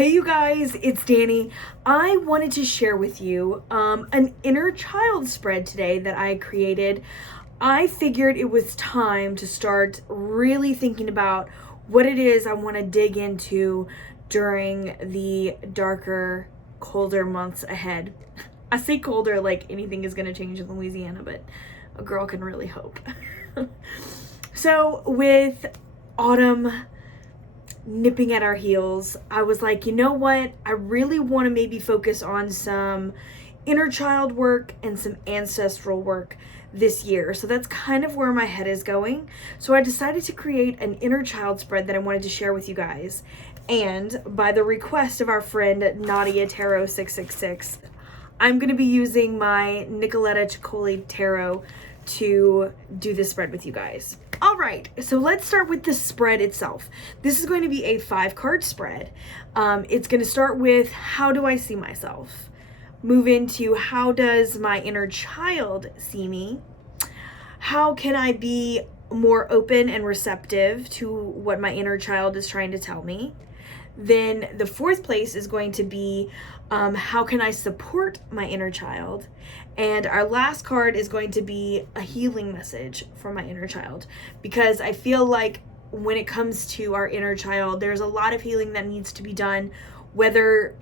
Hey you guys, it's Dani. I wanted to share with you an inner child spread today that I created. I figured it was time to start really thinking about what it is I want to dig into during the darker, colder months ahead. I say colder like anything is going to change in Louisiana, but a girl can really hope. So with autumn nipping at our heels, I was like, you know what? I really want to maybe focus on some inner child work and some ancestral work this year. So that's kind of where my head is going. So I decided to create an inner child spread that I wanted to share with you guys. And by the request of our friend Nicoletta Tarot 666, I'm going to be using my Nicoletta Ceccoli tarot to do this spread with you guys. All right, so let's start with the spread itself. This is going to be a 5-card spread. It's going to start with how do I see myself? Move into how does my inner child see me? How can I be more open and receptive to what my inner child is trying to tell me? Then the 4th place is going to be how can I support my inner child? And our last card is going to be a healing message for my inner child, because I feel like when it comes to our inner child, there's a lot of healing that needs to be done, whether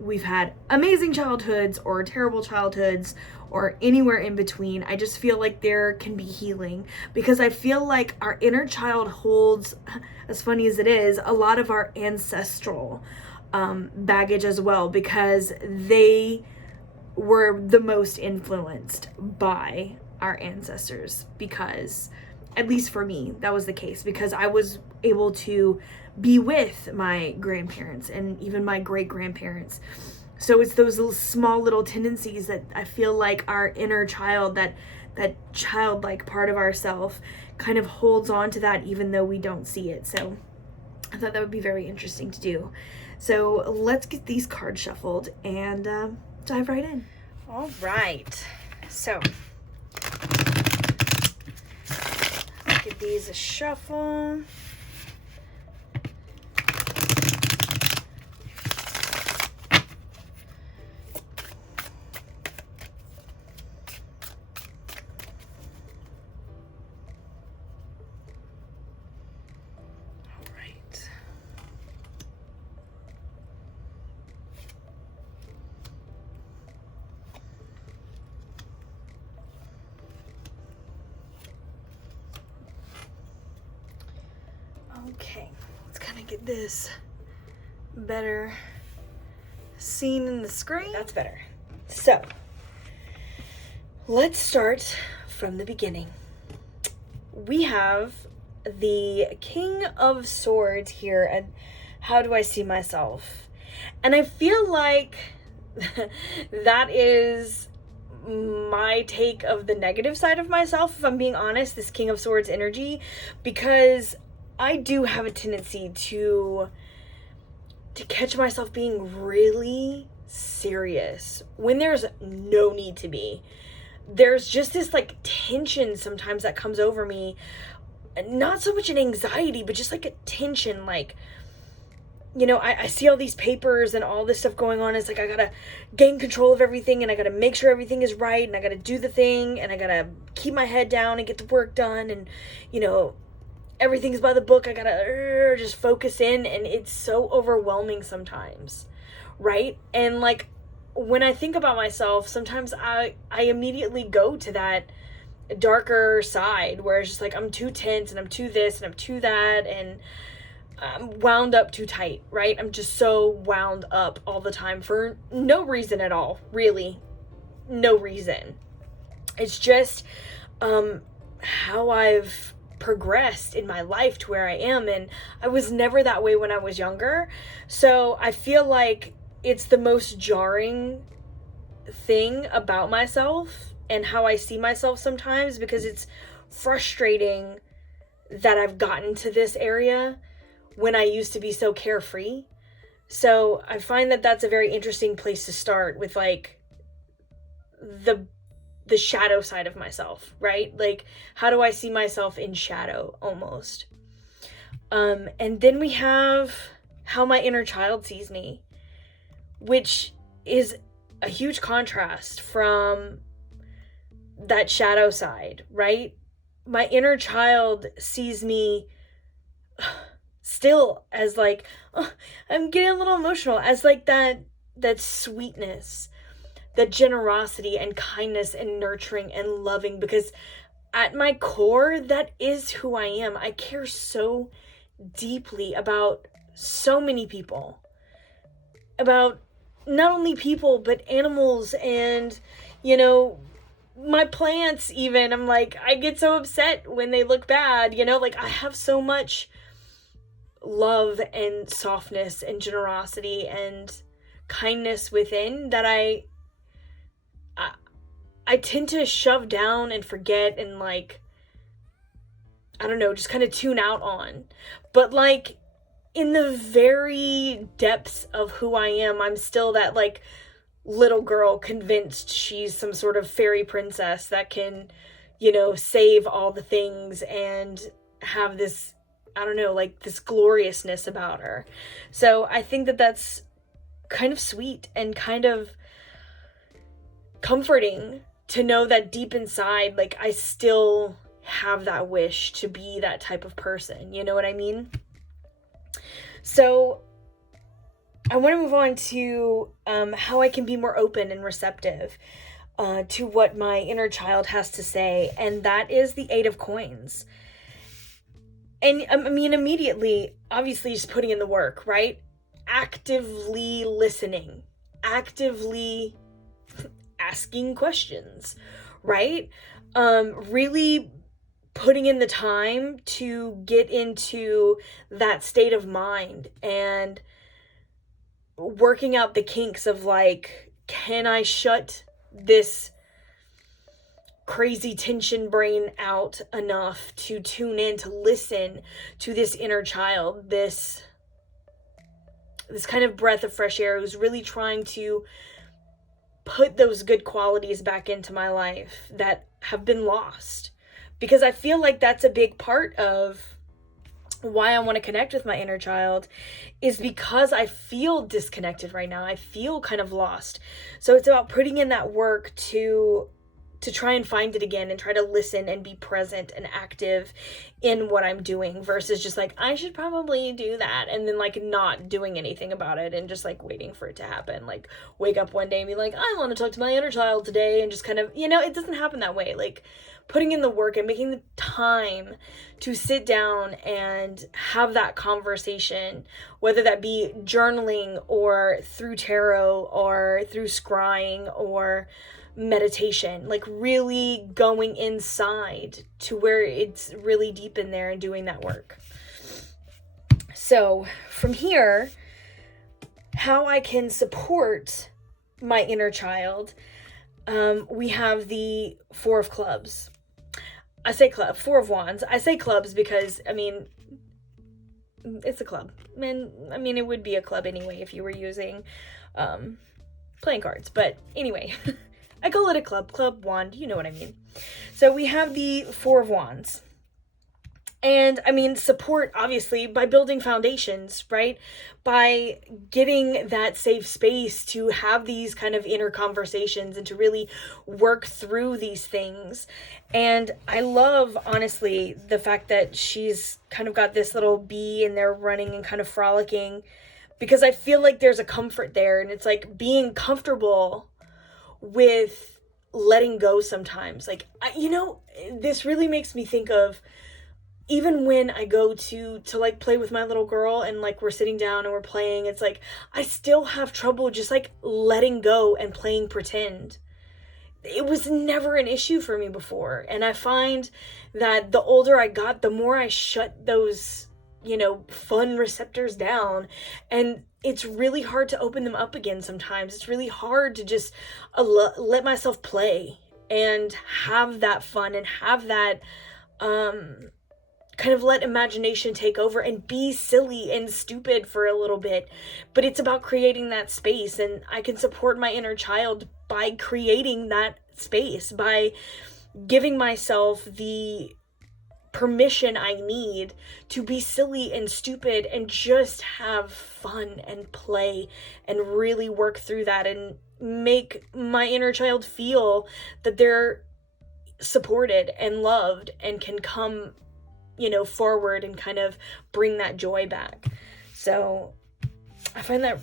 we've had amazing childhoods or terrible childhoods or anywhere in between. I just feel like there can be healing, because I feel like our inner child holds, as funny as it is, a lot of our ancestral baggage as well, because they were the most influenced by our ancestors. Because, at least for me, that was the case, because I was able to be with my grandparents and even my great-grandparents. So it's those little, small little tendencies that I feel like our inner child, that childlike part of ourself, kind of holds on to that even though we don't see it. So I thought that would be very interesting to do. So let's get these cards shuffled and dive right in. All right, so give these a shuffle. Okay, let's kind of get this better seen in the screen. That's better. So, let's start from the beginning. We have the King of Swords here, and how do I see myself? And I feel like that is my take of the negative side of myself, if I'm being honest, this King of Swords energy, because I do have a tendency to catch myself being really serious when there's no need to be. There's just this like tension sometimes that comes over me, not so much an anxiety, but just like a tension, like, you know, I see all these papers and all this stuff going on. It's like I gotta gain control of everything, and I gotta make sure everything is right, and I gotta do the thing, and I gotta keep my head down and get the work done, and, you know, everything's by the book. I gotta just focus in, and it's so overwhelming sometimes, right? And like when I think about myself, sometimes I immediately go to that darker side where it's just like I'm too tense, and I'm too this, and I'm too that, and I'm wound up too tight, right? I'm just so wound up all the time for no reason at all, really. No reason. It's just how I've progressed in my life to where I am, and I was never that way when I was younger. So I feel like it's the most jarring thing about myself and how I see myself sometimes, because it's frustrating that I've gotten to this area when I used to be so carefree. So I find that that's a very interesting place to start with, like, the shadow side of myself, right? Like, how do I see myself in shadow almost? And then we have how my inner child sees me, which is a huge contrast from that shadow side, right? My inner child sees me still as like, oh, I'm getting a little emotional, as like that sweetness, that generosity and kindness and nurturing and loving, because at my core, that is who I am. I care so deeply about so many people, about not only people, but animals and, you know, my plants even. I'm like, I get so upset when they look bad, you know, like I have so much love and softness and generosity and kindness within that I tend to shove down and forget and like, I don't know, just kind of tune out on. But like in the very depths of who I am, I'm still that like little girl convinced she's some sort of fairy princess that can, you know, save all the things and have this, I don't know, like this gloriousness about her. So I think that that's kind of sweet and kind of comforting to know that deep inside, like I still have that wish to be that type of person. You know what I mean? So I want to move on to how I can be more open and receptive to what my inner child has to say. And that is the 8 of coins. And I mean, immediately, obviously just putting in the work, right? Actively listening, actively asking questions, right? Really putting in the time to get into that state of mind and working out the kinks of like, can I shut this crazy tension brain out enough to tune in, to listen to this inner child, this kind of breath of fresh air who's really trying to put those good qualities back into my life that have been lost. Because I feel like that's a big part of why I want to connect with my inner child, is because I feel disconnected right now. I feel kind of lost. So it's about putting in that work to try and find it again and try to listen and be present and active in what I'm doing, versus just like, I should probably do that, and then like not doing anything about it and just like waiting for it to happen. Like wake up one day and be like, I want to talk to my inner child today, and just kind of, you know, it doesn't happen that way. Like putting in the work and making the time to sit down and have that conversation, whether that be journaling or through tarot or through scrying or meditation, like really going inside to where it's really deep in there and doing that work. So from here, how I can support my inner child, we have the 4 of clubs. I say club, 4 of wands. I say clubs because, I mean, it's a club. And I mean, it would be a club anyway if you were using playing cards. But anyway, I call it a club wand. You know what I mean. So we have the 4 of wands. And I mean, support obviously by building foundations, right? By getting that safe space to have these kind of inner conversations and to really work through these things. And I love, honestly, the fact that she's kind of got this little bee and they're running and kind of frolicking, because I feel like there's a comfort there. And it's like being comfortable with letting go sometimes. Like, you know, this really makes me think of, even when I go to like play with my little girl and like we're sitting down and we're playing, it's like I still have trouble just like letting go and playing pretend. It was never an issue for me before. And I find that the older I got, the more I shut those, you know, fun receptors down. And it's really hard to open them up again sometimes. It's really hard to just let myself play and have that fun and have that, kind of let imagination take over and be silly and stupid for a little bit. But it's about creating that space, and I can support my inner child by creating that space, by giving myself the permission I need to be silly and stupid and just have fun and play and really work through that and make my inner child feel that they're supported and loved and can come, forward and kind of bring that joy back. So I find that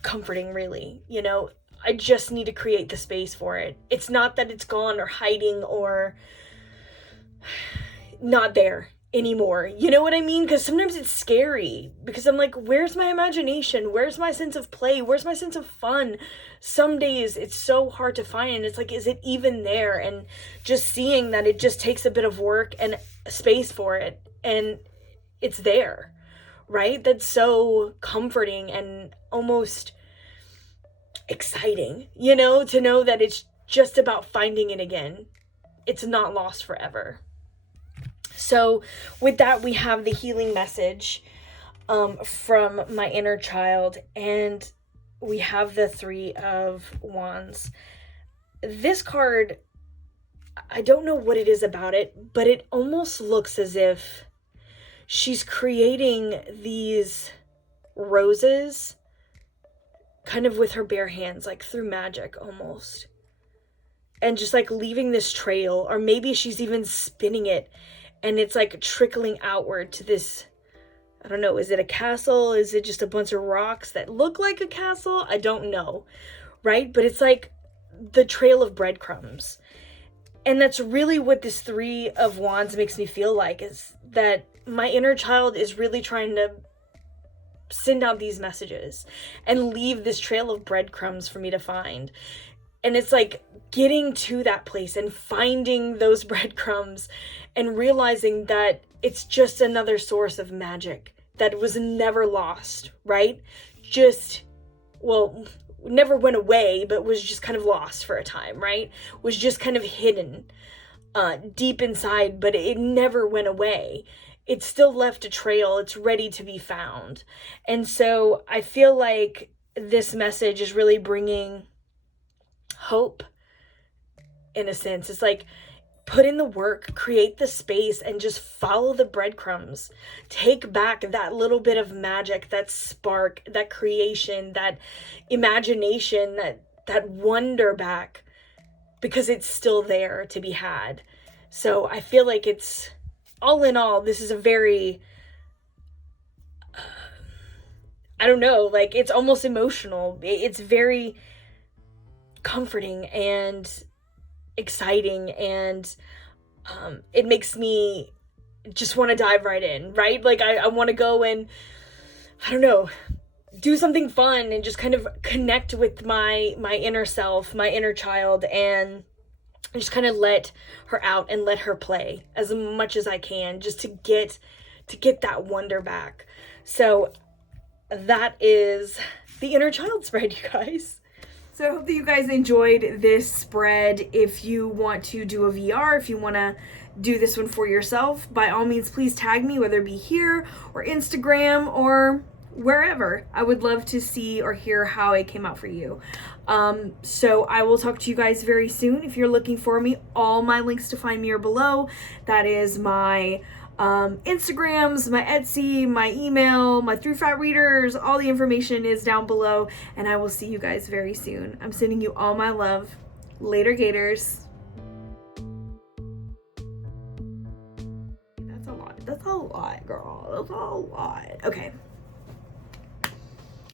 comforting, really. I just need to create the space for it. It's not that it's gone or hiding or not there anymore. You know what I mean? Because sometimes it's scary because I'm like, where's my imagination? Where's my sense of play? Where's my sense of fun? Some days it's so hard to find, and it's like, is it even there? And just seeing that it just takes a bit of work and space for it, and it's there, right? That's so comforting and almost exciting, to know that it's just about finding it again. It's not lost forever. So with that, we have the healing message from my inner child, and we have the 3 of Wands. This card, I don't know what it is about it, but it almost looks as if she's creating these roses kind of with her bare hands, like through magic almost. And just like leaving this trail, or maybe she's even spinning it and it's like trickling outward to this, I don't know, is it a castle? Is it just a bunch of rocks that look like a castle? I don't know, right? But it's like the trail of breadcrumbs. And that's really what this 3 of Wands makes me feel like, is that my inner child is really trying to send out these messages and leave this trail of breadcrumbs for me to find. And it's like getting to that place and finding those breadcrumbs and realizing that it's just another source of magic that was never lost, right? Never went away, but was just kind of lost for a time, right? Was just kind of hidden deep inside, but it never went away. It still left a trail. It's ready to be found. And so I feel like this message is really bringing hope, in a sense. It's like, put in the work, create the space, and just follow the breadcrumbs. Take back that little bit of magic, that spark, that creation, that imagination, that wonder back, because it's still there to be had. So I feel like it's, all in all, this is a very, I don't know, like, it's almost emotional. It's very comforting and exciting, and it makes me just want to dive right in, right? Like, I want to go and, I don't know, do something fun and just kind of connect with my inner self, my inner child, and just kind of let her out and let her play as much as I can, just to get that wonder back. So that is the inner child spread, you guys. So I hope that you guys enjoyed this spread. If you want to do a VR, if you want to do this one for yourself, by all means, please tag me, whether it be here or Instagram or wherever. I would love to see or hear how it came out for you. So I will talk to you guys very soon. If you're looking for me, all my links to find me are below. That is my Instagrams, my Etsy, my email, my 3 Fat Readers, all the information is down below, and I will see you guys very soon. I'm sending you all my love. Later, Gators. That's a lot, girl. That's a lot. Okay.